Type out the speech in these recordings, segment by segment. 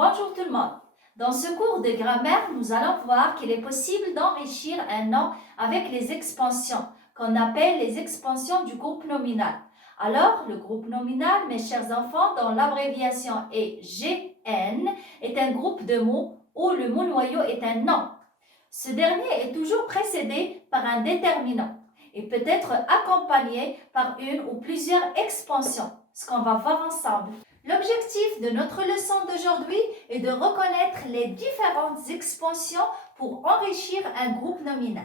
Bonjour tout le monde. Dans ce cours de grammaire, nous allons voir qu'il est possible d'enrichir un nom avec les expansions, qu'on appelle les expansions du groupe nominal. Alors, le groupe nominal, mes chers enfants, dont l'abréviation est GN, est un groupe de mots où le mot noyau est un nom. Ce dernier est toujours précédé par un déterminant et peut être accompagné par une ou plusieurs expansions, ce qu'on va voir ensemble. L'objectif de notre leçon d'aujourd'hui est de reconnaître les différentes expansions pour enrichir un groupe nominal.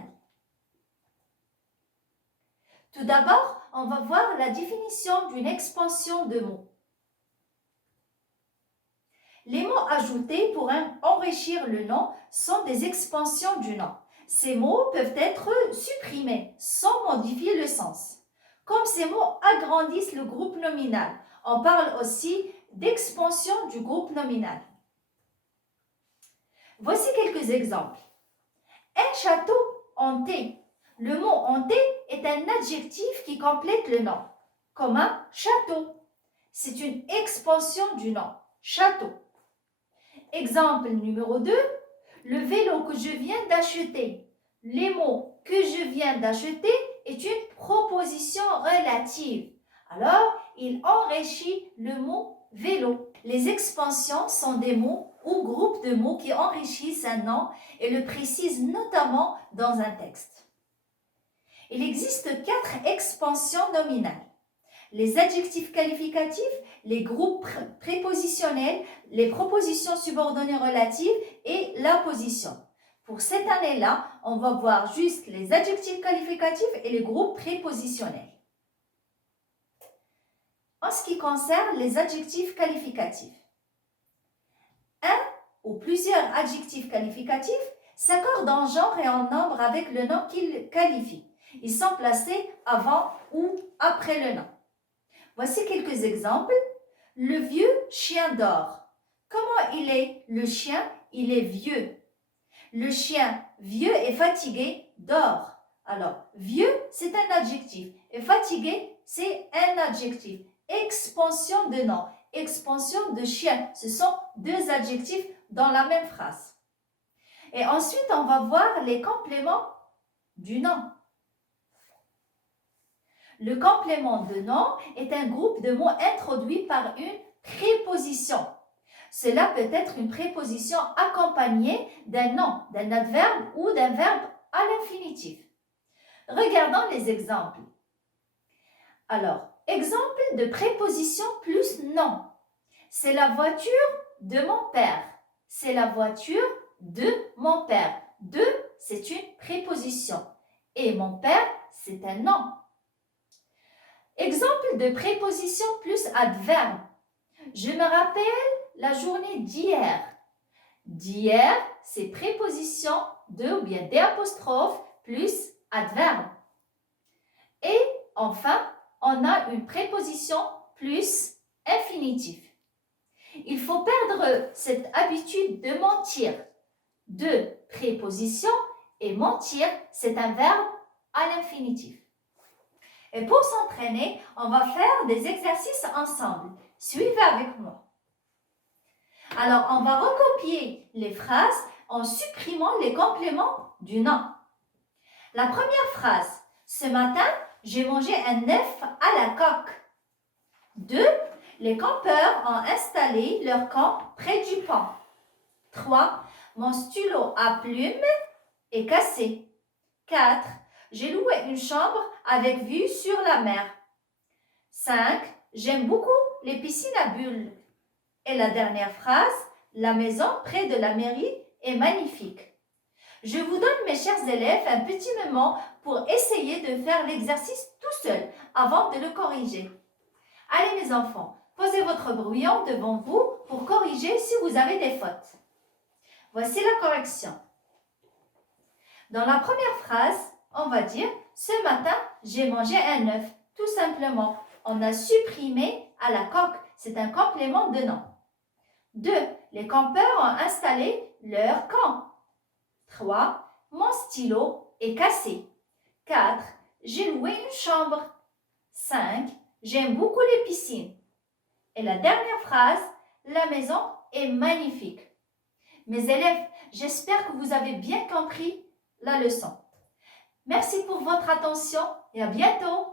Tout d'abord, on va voir la définition d'une expansion de mots. Les mots ajoutés pour enrichir le nom sont des expansions du nom. Ces mots peuvent être supprimés sans modifier le sens. Comme ces mots agrandissent le groupe nominal, on parle aussi d'expansion du groupe nominal. Voici quelques exemples. Un château hanté. Le mot hanté est un adjectif qui complète le nom, comme un château. C'est une expansion du nom, château. Exemple numéro 2, le vélo que je viens d'acheter. Les mots que je viens d'acheter est une proposition relative. Alors, il enrichit le mot vélo. Les expansions sont des mots ou groupes de mots qui enrichissent un nom et le précisent notamment dans un texte. Il existe 4 expansions nominales. Les adjectifs qualificatifs, les groupes prépositionnels, les propositions subordonnées relatives et la position. Pour cette année-là, on va voir juste les adjectifs qualificatifs et les groupes prépositionnels. En ce qui concerne les adjectifs qualificatifs, un ou plusieurs adjectifs qualificatifs s'accordent en genre et en nombre avec le nom qu'ils qualifient. Ils sont placés avant ou après le nom. Voici quelques exemples. Le vieux chien dort. Comment il est? Le chien, il est vieux. Le chien vieux et fatigué dort. Alors, vieux, c'est un adjectif et fatigué, c'est un adjectif. Expansion de nom, expansion de chien, ce sont deux adjectifs dans la même phrase. Et ensuite, on va voir les compléments du nom. Le complément de nom est un groupe de mots introduits par une préposition. Cela peut être une préposition accompagnée d'un nom, d'un adverbe ou d'un verbe à l'infinitif. Regardons les exemples. Alors, exemple de préposition plus nom. C'est la voiture de mon père. C'est la voiture de mon père. De, c'est une préposition. Et mon père, c'est un nom. Exemple de préposition plus adverbe. Je me rappelle la journée d'hier. D'hier, c'est préposition de ou bien des apostrophes plus adverbe. Et enfin, on a une préposition plus infinitif. Il faut perdre cette habitude de mentir. De préposition et mentir, c'est un verbe à l'infinitif. Et pour s'entraîner, on va faire des exercices ensemble. Suivez avec moi. Alors, on va recopier les phrases en supprimant les compléments du nom. La première phrase. Ce matin, j'ai mangé un œuf à la coque. 2. Les campeurs ont installé leur camp près du pont. 3. Mon stylo à plumes est cassé. 4. J'ai loué une chambre avec vue sur la mer. 5. J'aime beaucoup les piscines à bulles. Et la dernière phrase, la maison près de la mairie est magnifique. Je vous donne, mes chers élèves, un petit moment pour essayer de faire l'exercice tout seul avant de le corriger. Allez mes enfants, posez votre brouillon devant vous pour corriger si vous avez des fautes. Voici la correction. Dans la première phrase, on va dire « Ce matin, j'ai mangé un œuf ». Tout simplement, on a supprimé à la coque. C'est un complément de nom. 2. Les campeurs ont installé leur camp. 3. Mon stylo est cassé. 4. J'ai loué une chambre. 5. J'aime beaucoup les piscines. Et la dernière phrase, la maison est magnifique. Mes élèves, j'espère que vous avez bien compris la leçon. Merci pour votre attention et à bientôt.